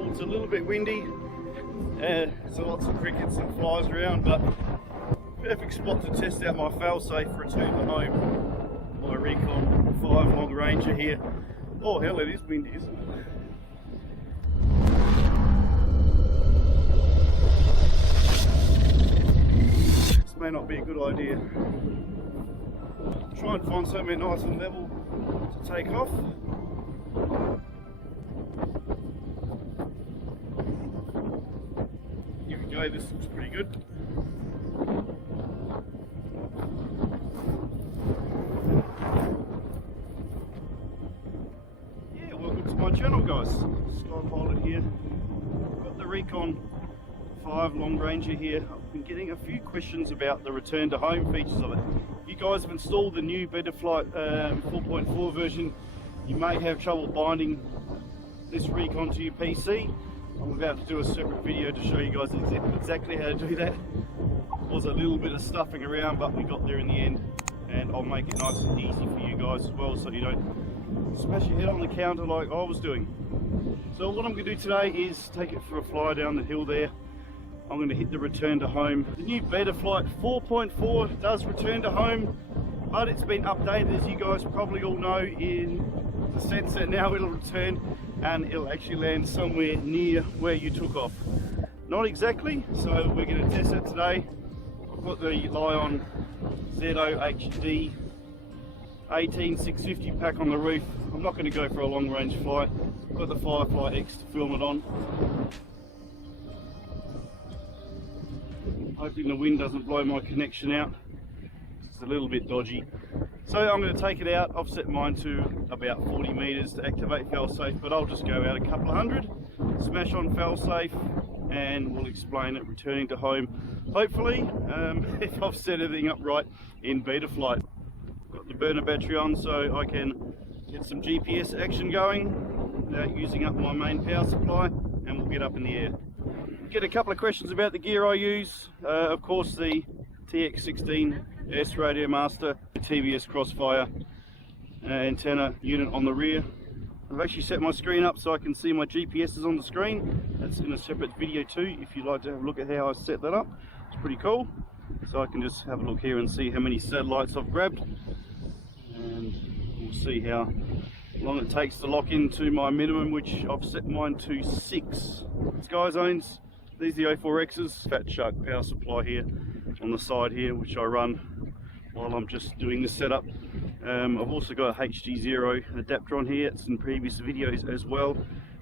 trouble, it's a little bit windy. There's lots of crickets and flies around, but perfect spot to test out my failsafe return to home. My Rekon 5 long ranger here. Oh hell, it is windy, isn't it? This may not be a good idea. Try and find somewhere nice and level to take off. Here we go, this looks pretty good. Yeah, welcome to my channel guys. Sky Pilot here. Got the Rekon 5 long ranger here. I've been getting a few questions about the return to home features of it. You guys have installed the new Betaflight 4.4 version. You may have trouble binding this Rekon to your PC. I'm about to do a separate video to show you guys exactly how to do that. It was a little bit of stuffing around, but we got there in the end, and I'll make it nice and easy for you guys as well, so you don't smash your head on the counter like I was doing. So what I'm going to do today is take it for a fly down the hill there. I'm going to hit the return to home. The new Betaflight 4.4 does return to home, but it's been updated, as you guys probably all know, in the sense that now it'll return and it'll actually land somewhere near where you took off. Not exactly, so we're going to test it today. I've got the Lion ZO-HD 18650 pack on the roof. I'm not going to go for a long range flight. I've got the Firefly X to film it on. Hoping the wind doesn't blow my connection out. It's a little bit dodgy. So I'm going to take it out. I've set mine to about 40 meters to activate failsafe, but I'll just go out a couple of hundred, smash on failsafe, and we'll explain it returning to home. Hopefully, if I've set everything up right in Betaflight. Got the burner battery on so I can get some GPS action going without using up my main power supply, and we'll get up in the air. Get a couple of questions about the gear I use. Of course, the TX16S Radio Master, TBS Crossfire antenna unit on the rear. I've actually set my screen up so I can see my GPSs on the screen. That's in a separate video too, if you'd like to have a look at how I set that up. It's pretty cool. So I can just have a look here and see how many satellites I've grabbed. And we'll see how long it takes to lock into my minimum, which I've set mine to 6 Sky Zones. These are the 04Xs, Fat Shark power supply here on the side here, which I run while I'm just doing this setup. I've also got a HD0 adapter on here. It's in previous videos as well,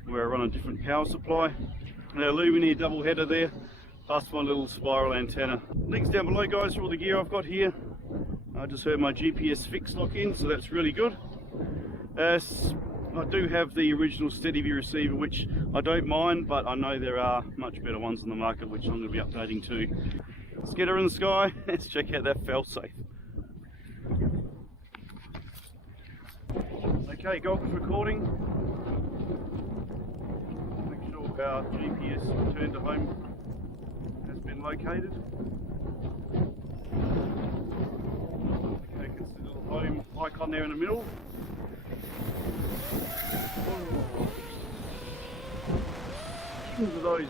where I run a different power supply. An Lumineer double header there, plus one little spiral antenna. Links down below guys for all the gear I've got here. I just heard my GPS fix lock in, so that's really good. I do have the original SteadyView receiver, which I don't mind, but I know there are much better ones on the market, which I'm going to be updating to. Let's get her in the sky. Let's check out that failsafe. Okay, golf is recording. Make sure our GPS return to home has been located. Okay, it's the little home icon there in the middle. Look at those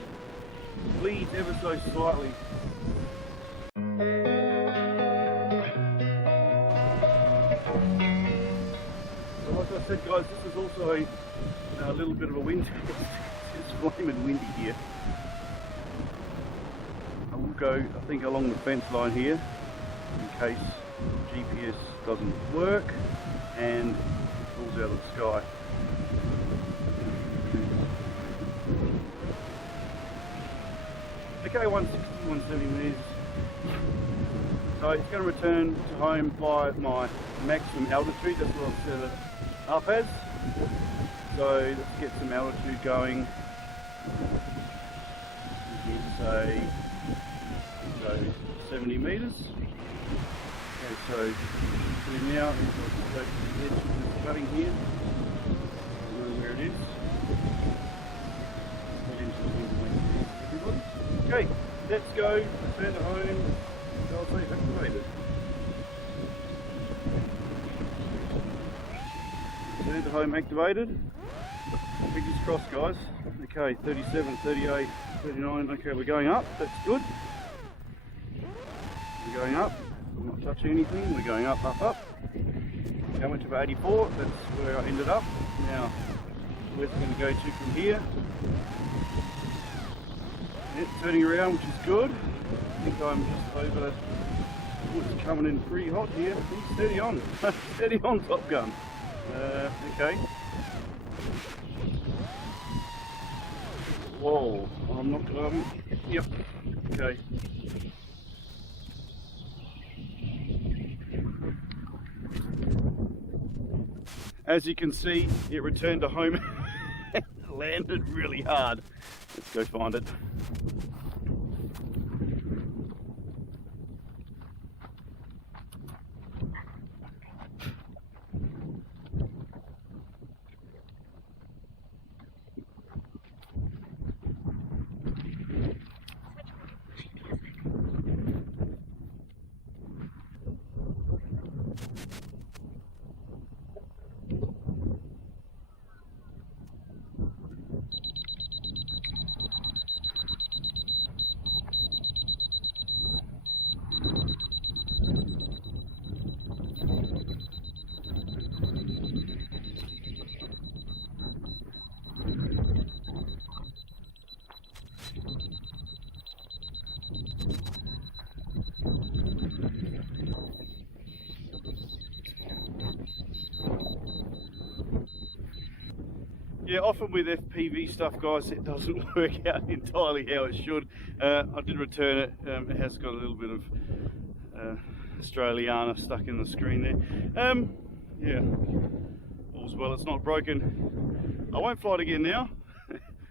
weeds ever so slightly. So like I said guys, this is also a little bit of a wind. It's flaming windy here. I will go, I think, along the fence line here in case GPS doesn't work and falls out of the sky. Okay, 160, 170 meters. So it's going to return to home by my maximum altitude. That's what I've set it up as. So let's get some altitude going. Say 70 meters. Okay, so now the edge is cutting here. Where it is. Okay, let's go. Return to home. Failsafe activated. Return to home activated. Fingers crossed, guys. Okay, 37, 38, 39. Okay, we're going up. That's good. We're going up. I'm not touching anything. We're going up, up, up. I went to about 84. That's where I ended up. Now, where's it going to go to from here? It's turning around, which is good. I think I'm just over. Oh, it's coming in pretty hot here. He's steady on. Steady on, Top Gun. Okay. Whoa, I'm not gonna. Yep. Okay. As you can see, it returned to home and landed really hard. Let's go find it. Yeah, often with FPV stuff, guys, it doesn't work out entirely how it should. I did return it. It has got a little bit of Australiana stuck in the screen there. Yeah, all's well, it's not broken. I won't fly it again now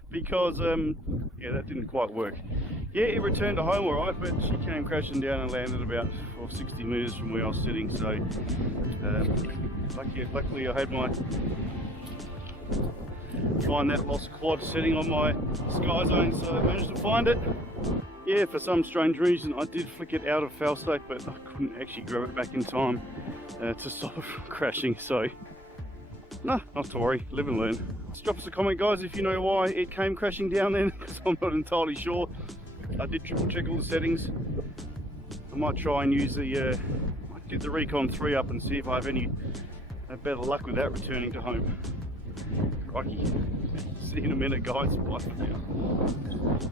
because yeah, that didn't quite work. Yeah, it returned to home all right, but she came crashing down and landed about 60 meters from where I was sitting. So luckily I had my find that lost quad sitting on my Sky Zone, so I managed to find it. Yeah, for some strange reason I did flick it out of fail state, but I couldn't actually grab it back in time to stop it from crashing, so no, not to worry, live and learn. Just drop us a comment, guys, if you know why it came crashing down then, because I'm not entirely sure. I did triple check all the settings. I might try and use the get the Rekon 3 up and see if I have any better luck with that returning to home. Crikey. See you in a minute, guys. Bye for now.